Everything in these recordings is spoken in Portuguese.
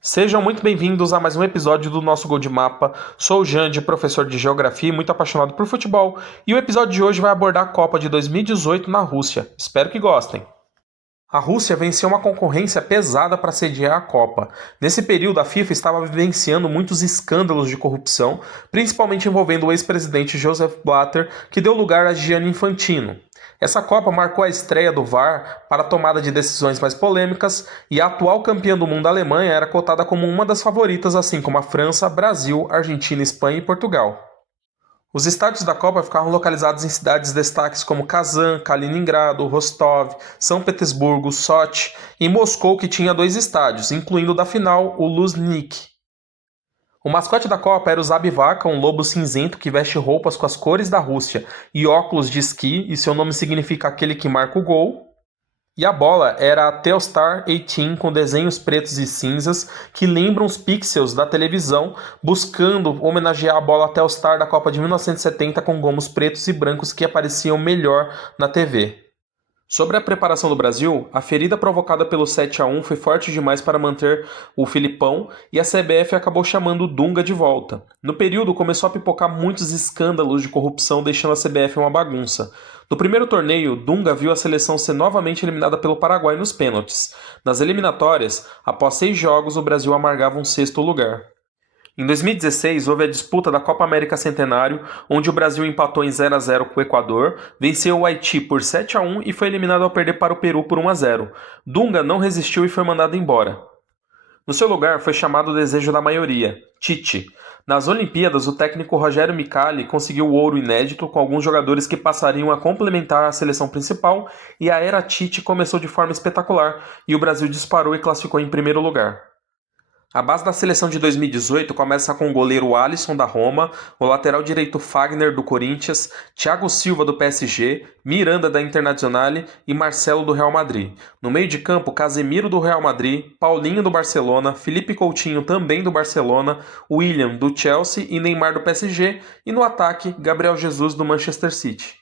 Sejam muito bem-vindos a mais um episódio do nosso Gol de Mapa. Sou o Jande, professor de Geografia e muito apaixonado por futebol, e o episódio de hoje vai abordar a Copa de 2018 na Rússia. Espero que gostem. A Rússia venceu uma concorrência pesada para sediar a Copa. Nesse período, a FIFA estava vivenciando muitos escândalos de corrupção, principalmente envolvendo o ex-presidente Joseph Blatter, que deu lugar a Gianni Infantino. Essa Copa marcou a estreia do VAR para a tomada de decisões mais polêmicas, e a atual campeã do mundo, a Alemanha, era cotada como uma das favoritas, assim como a França, Brasil, Argentina, Espanha e Portugal. Os estádios da Copa ficaram localizados em cidades destaques como Kazan, Kaliningrado, Rostov, São Petersburgo, Sochi e Moscou, que tinha dois estádios, incluindo o da final, o Luzhniki. O mascote da Copa era o Zabivaka, um lobo cinzento que veste roupas com as cores da Rússia e óculos de esqui, e seu nome significa aquele que marca o gol. E a bola era a Telstar 18 com desenhos pretos e cinzas que lembram os pixels da televisão, buscando homenagear a bola Telstar da Copa de 1970 com gomos pretos e brancos que apareciam melhor na TV. Sobre a preparação do Brasil, a ferida provocada pelo 7-1 foi forte demais para manter o Filipão e a CBF acabou chamando o Dunga de volta. No período, começou a pipocar muitos escândalos de corrupção, deixando a CBF uma bagunça. No primeiro torneio, Dunga viu a seleção ser novamente eliminada pelo Paraguai nos pênaltis. Nas eliminatórias, após 6 jogos, o Brasil amargava um sexto lugar. Em 2016, houve a disputa da Copa América Centenário, onde o Brasil empatou em 0-0 com o Equador, venceu o Haiti por 7-1 e foi eliminado ao perder para o Peru por 1-0. Dunga não resistiu e foi mandado embora. No seu lugar foi chamado o desejo da maioria, Tite. Nas Olimpíadas, o técnico Rogério Micali conseguiu o ouro inédito com alguns jogadores que passariam a complementar a seleção principal, e a era Tite começou de forma espetacular e o Brasil disparou e classificou em primeiro lugar. A base da seleção de 2018 começa com o goleiro Alisson da Roma, o lateral direito Fagner do Corinthians, Thiago Silva do PSG, Miranda da Internazionale e Marcelo do Real Madrid. No meio de campo, Casemiro do Real Madrid, Paulinho do Barcelona, Felipe Coutinho também do Barcelona, William do Chelsea e Neymar do PSG, e no ataque, Gabriel Jesus do Manchester City.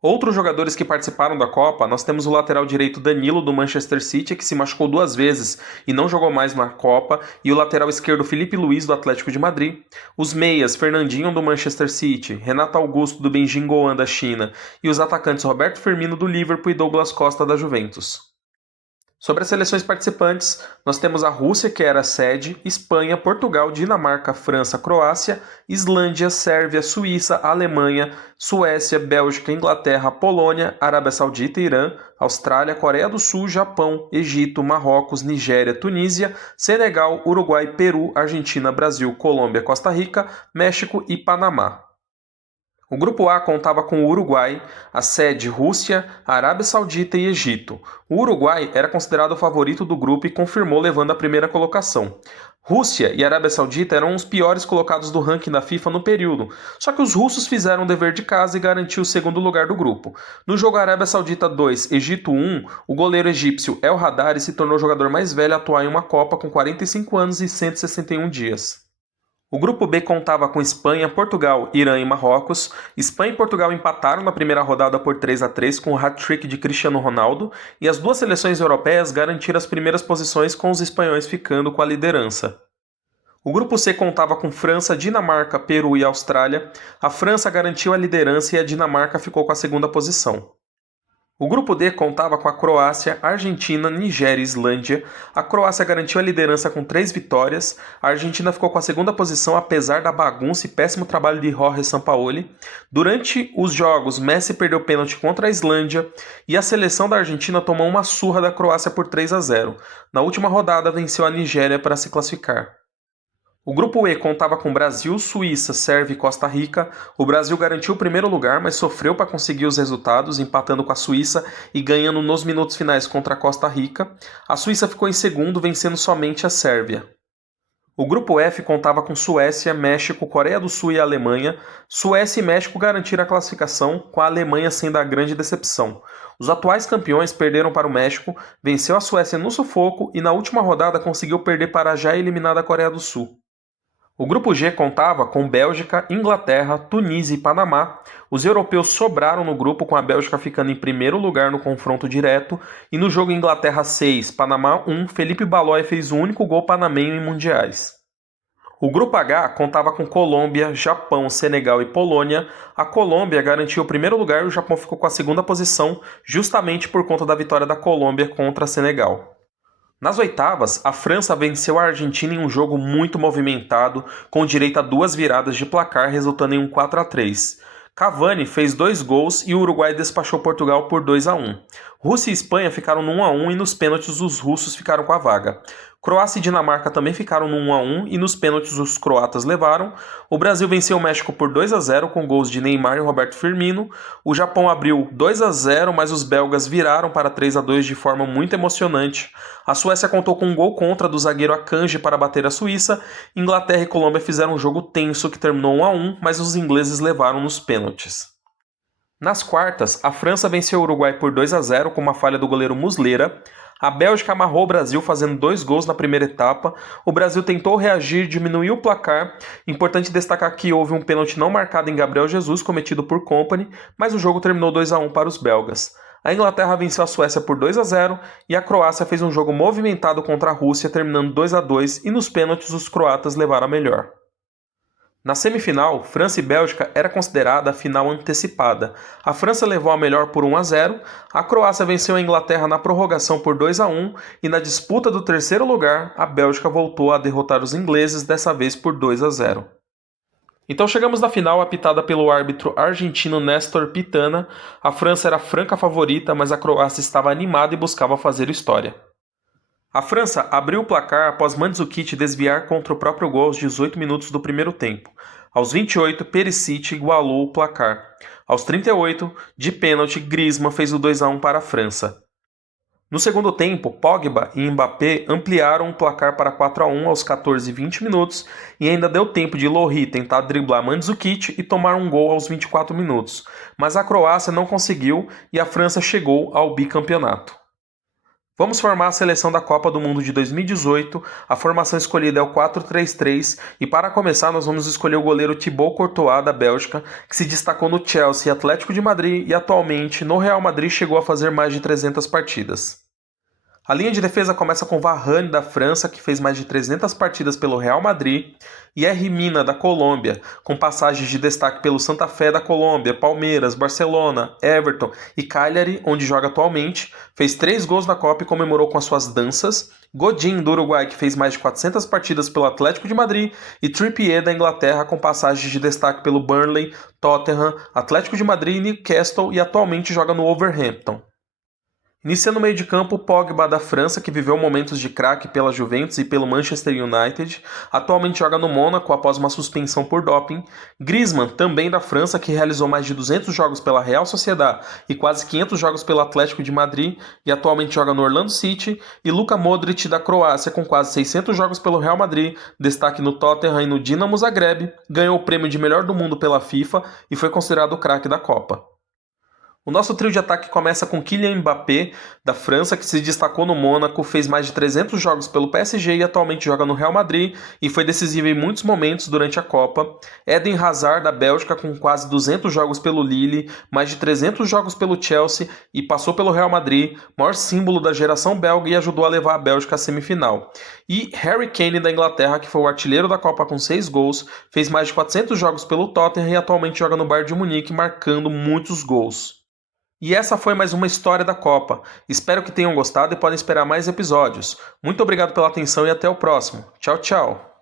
Outros jogadores que participaram da Copa, nós temos o lateral direito Danilo do Manchester City, que se machucou 2 vezes e não jogou mais na Copa, e o lateral esquerdo Felipe Luiz do Atlético de Madrid. Os meias Fernandinho do Manchester City, Renato Augusto do Beijing Goan da China, e os atacantes Roberto Firmino do Liverpool e Douglas Costa da Juventus. Sobre as seleções participantes, nós temos a Rússia, que era a sede, Espanha, Portugal, Dinamarca, França, Croácia, Islândia, Sérvia, Suíça, Alemanha, Suécia, Bélgica, Inglaterra, Polônia, Arábia Saudita, Irã, Austrália, Coreia do Sul, Japão, Egito, Marrocos, Nigéria, Tunísia, Senegal, Uruguai, Peru, Argentina, Brasil, Colômbia, Costa Rica, México e Panamá. O grupo A contava com o Uruguai, a sede Rússia, Arábia Saudita e Egito. O Uruguai era considerado o favorito do grupo e confirmou levando a primeira colocação. Rússia e Arábia Saudita eram os piores colocados do ranking da FIFA no período, só que os russos fizeram o dever de casa e garantiu o segundo lugar do grupo. No jogo Arábia Saudita 2, Egito 1, o goleiro egípcio El Haddari se tornou o jogador mais velho a atuar em uma Copa com 45 anos e 161 dias. O grupo B contava com Espanha, Portugal, Irã e Marrocos. Espanha e Portugal empataram na primeira rodada por 3-3 com o hat-trick de Cristiano Ronaldo, e as duas seleções europeias garantiram as primeiras posições, com os espanhóis ficando com a liderança. O grupo C contava com França, Dinamarca, Peru e Austrália. A França garantiu a liderança e a Dinamarca ficou com a segunda posição. O grupo D contava com a Croácia, Argentina, Nigéria e Islândia. A Croácia garantiu a liderança com 3 vitórias. A Argentina ficou com a segunda posição apesar da bagunça e péssimo trabalho de Jorge Sampaoli. Durante os jogos, Messi perdeu pênalti contra a Islândia e a seleção da Argentina tomou uma surra da Croácia por 3-0. Na última rodada, venceu a Nigéria para se classificar. O grupo E contava com Brasil, Suíça, Sérvia e Costa Rica. O Brasil garantiu o primeiro lugar, mas sofreu para conseguir os resultados, empatando com a Suíça e ganhando nos minutos finais contra a Costa Rica. A Suíça ficou em segundo, vencendo somente a Sérvia. O grupo F contava com Suécia, México, Coreia do Sul e Alemanha. Suécia e México garantiram a classificação, com a Alemanha sendo a grande decepção. Os atuais campeões perderam para o México, venceu a Suécia no sufoco e na última rodada conseguiu perder para a já eliminada Coreia do Sul. O grupo G contava com Bélgica, Inglaterra, Tunísia e Panamá. Os europeus sobraram no grupo, com a Bélgica ficando em primeiro lugar no confronto direto, e no jogo Inglaterra 6, Panamá 1, Felipe Balói fez o único gol panamenho em mundiais. O grupo H contava com Colômbia, Japão, Senegal e Polônia. A Colômbia garantiu o primeiro lugar e o Japão ficou com a segunda posição, justamente por conta da vitória da Colômbia contra Senegal. Nas oitavas, a França venceu a Argentina em um jogo muito movimentado, com direito a 2 viradas de placar, resultando em um 4-3. Cavani fez 2 gols e o Uruguai despachou Portugal por 2-1. Rússia e Espanha ficaram no 1-1 e nos pênaltis os russos ficaram com a vaga. Croácia e Dinamarca também ficaram no 1-1 e nos pênaltis os croatas levaram. O Brasil venceu o México por 2-0 com gols de Neymar e Roberto Firmino. O Japão abriu 2-0, mas os belgas viraram para 3-2 de forma muito emocionante. A Suécia contou com um gol contra do zagueiro Akanji para bater a Suíça. Inglaterra e Colômbia fizeram um jogo tenso que terminou 1-1, mas os ingleses levaram nos pênaltis. Nas quartas, a França venceu o Uruguai por 2-0 com uma falha do goleiro Muslera. A Bélgica amarrou o Brasil fazendo 2 gols na primeira etapa. O Brasil tentou reagir, diminuiu o placar. Importante destacar que houve um pênalti não marcado em Gabriel Jesus, cometido por Kompany, mas o jogo terminou 2-1 para os belgas. A Inglaterra venceu a Suécia por 2-0 e a Croácia fez um jogo movimentado contra a Rússia, terminando 2-2, e nos pênaltis os croatas levaram a melhor. Na semifinal, França e Bélgica era considerada a final antecipada. A França levou a melhor por 1-0, a Croácia venceu a Inglaterra na prorrogação por 2-1 e na disputa do terceiro lugar, a Bélgica voltou a derrotar os ingleses, dessa vez por 2-0. Então chegamos na final, apitada pelo árbitro argentino Néstor Pitana. A França era a franca favorita, mas a Croácia estava animada e buscava fazer história. A França abriu o placar após Mandzukic desviar contra o próprio gol aos 18 minutos do primeiro tempo. Aos 28, Perisic igualou o placar. Aos 38, de pênalti, Griezmann fez o 2-1 para a França. No segundo tempo, Pogba e Mbappé ampliaram o placar para 4-1 aos 14 e 20 minutos e ainda deu tempo de Lohri tentar driblar Mandzukic e tomar um gol aos 24 minutos, mas a Croácia não conseguiu e a França chegou ao bicampeonato. Vamos formar a seleção da Copa do Mundo de 2018, a formação escolhida é o 4-3-3 e para começar nós vamos escolher o goleiro Thibaut Courtois da Bélgica, que se destacou no Chelsea e Atlético de Madrid e atualmente no Real Madrid chegou a fazer mais de 300 partidas. A linha de defesa começa com Varane da França, que fez mais de 300 partidas pelo Real Madrid, e Yerry Mina da Colômbia, com passagens de destaque pelo Santa Fé da Colômbia, Palmeiras, Barcelona, Everton e Cagliari, onde joga atualmente, fez 3 gols na Copa e comemorou com as suas danças. Godin do Uruguai, que fez mais de 400 partidas pelo Atlético de Madrid, e Trippier da Inglaterra, com passagens de destaque pelo Burnley, Tottenham, Atlético de Madrid e Newcastle e atualmente joga no Wolverhampton. Iniciando no meio de campo, Pogba da França, que viveu momentos de craque pela Juventus e pelo Manchester United, atualmente joga no Mônaco após uma suspensão por doping. Griezmann, também da França, que realizou mais de 200 jogos pela Real Sociedad e quase 500 jogos pelo Atlético de Madrid e atualmente joga no Orlando City. E Luka Modric da Croácia, com quase 600 jogos pelo Real Madrid, destaque no Tottenham e no Dinamo Zagreb, ganhou o prêmio de melhor do mundo pela FIFA e foi considerado o craque da Copa. O nosso trio de ataque começa com Kylian Mbappé, da França, que se destacou no Mônaco, fez mais de 300 jogos pelo PSG e atualmente joga no Real Madrid e foi decisivo em muitos momentos durante a Copa. Eden Hazard, da Bélgica, com quase 200 jogos pelo Lille, mais de 300 jogos pelo Chelsea e passou pelo Real Madrid, maior símbolo da geração belga e ajudou a levar a Bélgica à semifinal. E Harry Kane, da Inglaterra, que foi o artilheiro da Copa com 6 gols, fez mais de 400 jogos pelo Tottenham e atualmente joga no Bayern de Munique, marcando muitos gols. E essa foi mais uma história da Copa. Espero que tenham gostado e podem esperar mais episódios. Muito obrigado pela atenção e até o próximo. Tchau, tchau.